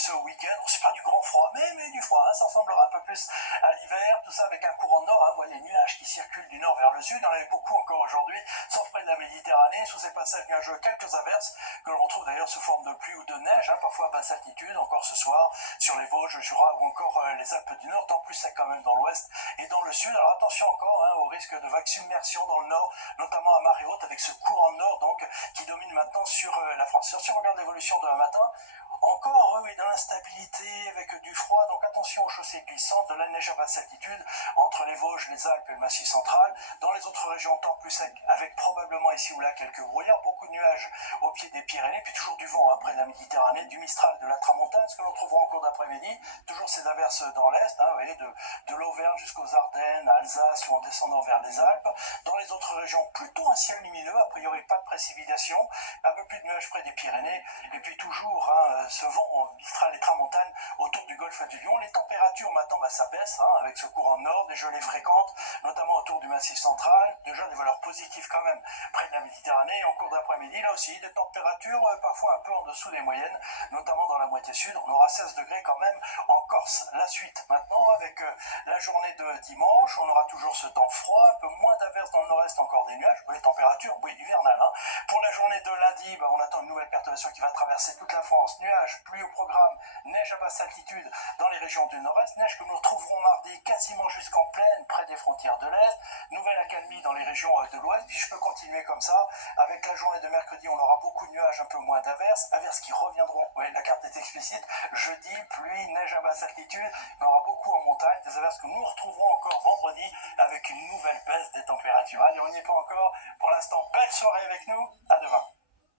ce week-end. C'est pas du grand froid, mais du froid, hein, ça ressemblera un peu plus à l'hiver, tout ça avec un courant nord, hein, vous voyez les nuages qui circulent du nord vers le sud, il y en avait beaucoup encore aujourd'hui, sauf près de la Méditerranée, sous ces passages nuageux, quelques averses, que l'on retrouve d'ailleurs sous forme de pluie ou de neige, hein, parfois à basse altitude, encore ce soir, sur les Vosges, le Jura ou encore les Alpes du Nord, tant plus c'est quand même dans l'ouest et dans le sud. Alors attention encore au risque de vagues submersion dans le nord, notamment à marée haute, avec ce courant nord donc qui domine maintenant sur la France. Si on regarde l'évolution demain matin, encore de l'instabilité avec du froid, donc attention aux chaussées glissantes, de la neige à basse altitude entre les Vosges, les Alpes et le Massif central. Dans les autres régions, temps plus sec, avec probablement ici ou là quelques brouillards, beaucoup de nuages au pied des Pyrénées, puis toujours du vent après la Méditerranée, du Mistral, de la Tramontane, ce que l'on trouvera en cours d'après-midi, toujours ces averses dans l'Est, vous voyez, de l'Auvergne jusqu'aux Ardennes, Alsace ou en descendant vers les Alpes. Dans les autres régions, plutôt un ciel lumineux, a priori pas de précipitations, un peu plus de nuages près des Pyrénées, et puis toujours ce vent Mistral et Tramontane autour du golfe du Lion. Les températures maintenant s'abaissent avec ce courant nord, des gelées fréquentes, notamment autour du Massif central, déjà des valeurs positives quand même près de la Méditerranée, et en cours d'après-midi, là aussi, des températures parfois un peu en dessous des moyennes, notamment dans la moitié sud. On aura 16 degrés quand même en Corse. La suite maintenant avec la journée de dimanche, on aura toujours ce temps froid, un peu moins d'averses dans le nord-est, encore des nuages, les températures hivernales. Pour la journée de lundi, on attend une nouvelle perturbation qui va traverser toute la France. Nuages, pluie au programme, neige à basse altitude dans les régions du nord-est, neige que nous retrouverons mardi quasiment jusqu'en plaine près des frontières de l'est, nouvelle accalmie dans les régions de l'ouest, puis je peux continuer comme ça. Avec la journée de mercredi, on aura beaucoup de nuages, un peu moins d'averses, averses qui reviendront, la carte est explicite, jeudi, pluie, neige à basse altitude, on aura beaucoup en montagne, des averses que nous retrouverons encore vendredi avec une nouvelle baisse des températures. Allez, on n'y est pas encore, pour l'instant, belle soirée avec nous, à demain.